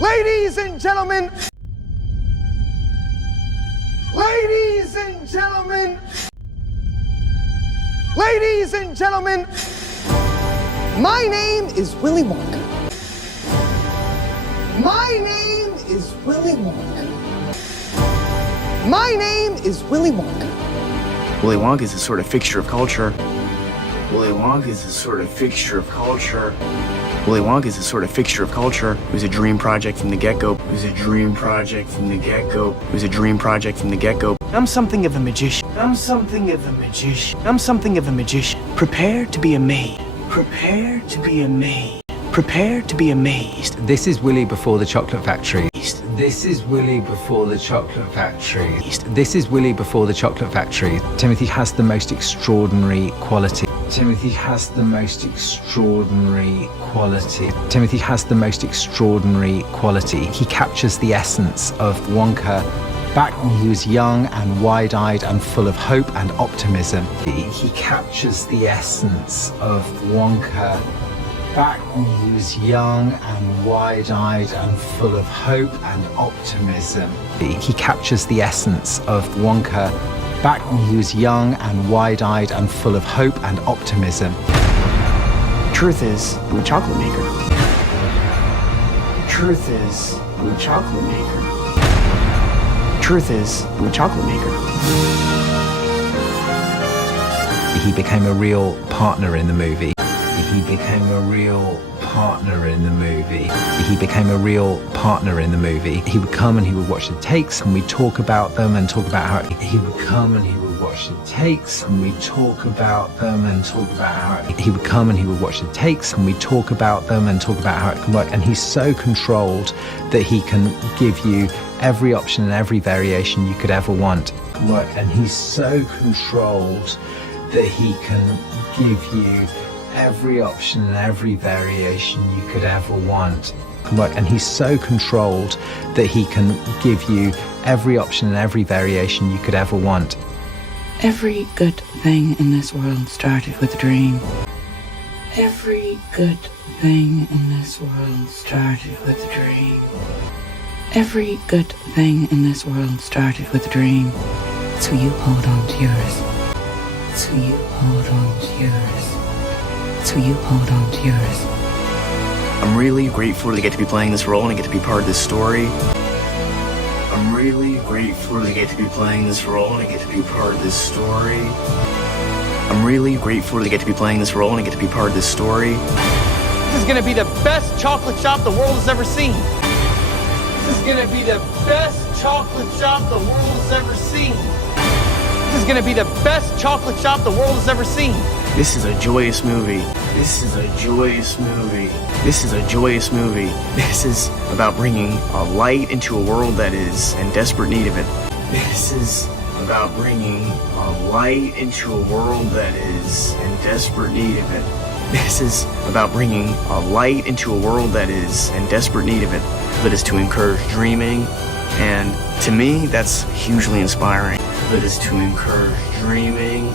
Ladies and gentlemen. Ladies and gentlemen. Ladies and gentlemen. My name is Willy Wonka. My name is Willy Wonka. My name is Willy Wonka. Willy Wonka is a sort of fixture of culture. Willy Wonka is a sort of fixture of culture. Willy Wonka is a sort of fixture of culture. It was a dream project from the get-go. It was a dream project from the get-go. It was a dream project from the get-go. I'm something of a magician. I'm something of a magician. I'm something of a magician. Prepare to be amazed. Prepare to be amazed. Prepare to be amazed. This is Willy before the chocolate factory. This is Willy before the chocolate factory. This is Willy before the chocolate factory. Timothy has the most extraordinary quality. Timothy has the most extraordinary quality. Timothy has the most extraordinary quality. He captures the essence of Wonka back when he was young and wide-eyed and full of hope and optimism. He captures the essence of Wonka back when he was young and wide-eyed and full of hope and optimism. He captures the essence of Wonka back when he was young and wide-eyed and full of hope and optimism. Truth is, I'm a chocolate maker. Truth is, I'm a chocolate maker. Truth is, I'm a chocolate maker. He became a real partner in the movie. He became a real partner in the movie. He became a real partner in the movie. He would come and he would watch the takes and we'd talk about them and talk about how he would come and he would watch the takes and we'd talk about them and talk about how he would come and he would watch the takes and we'd talk about them and talk about how it can work. And he's so controlled that he can give you every option and every variation you could ever want. And he's so controlled that he can give you every option and every variation you could ever want. And he's so controlled that he can give you every option and every variation you could ever want. Every good thing in this world started with a dream. Every good thing in this world started with a dream. Every good thing in this world started with a dream. So you hold on to yours. So you hold on to yours. So you hold on to yours. I'm really grateful to get to be playing this role and to get to be part of this story. I'm really grateful to get to be playing this role and to get to be part of this story. I'm really grateful to get to be playing this role and to get to be part of this story. This is gonna be the best chocolate shop the world has ever seen. This is gonna be the best chocolate shop the world has ever seen. This is gonna be the best chocolate shop the world has ever seen. This is a joyous movie. This is a joyous movie. This is a joyous movie. This is about bringing a light into a world that is in desperate need of it. This is about bringing a light into a world that is in desperate need of it. This is about bringing a light into a world that is in desperate need of it. That is to encourage dreaming, and to me, that's hugely inspiring. That is to encourage dreaming,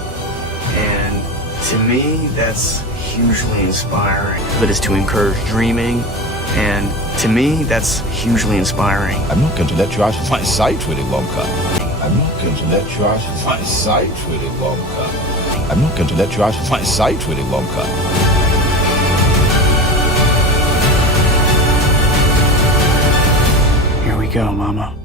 and to me, that's hugely inspiring. That is to encourage dreaming, and to me, that's hugely inspiring. I'm not going to let you out of my sight, Willy Wonka. I'm not going to let you out of my sight, Willy Wonka. I'm not going to let you out of my sight, Willy Wonka. Here we go, Mama.